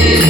Yeah.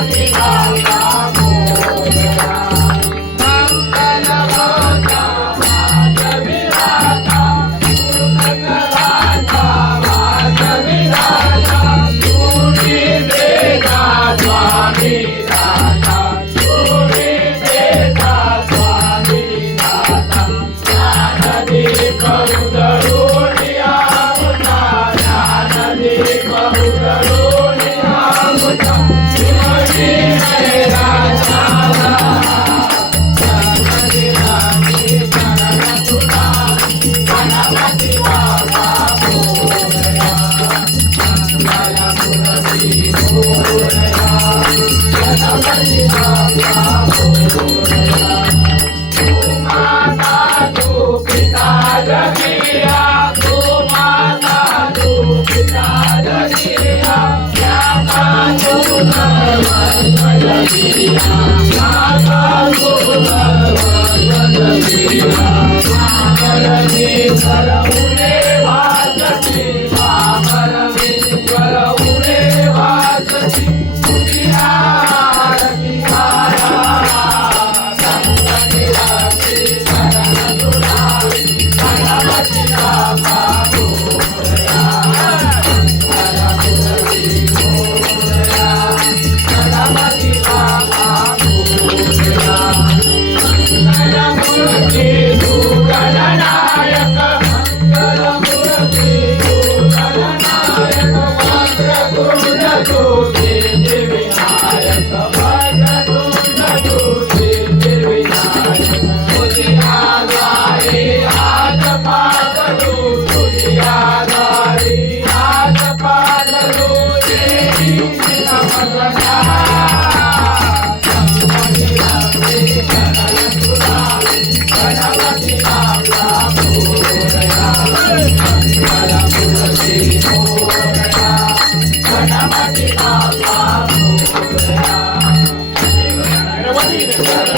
Africa. Thank you. Hey!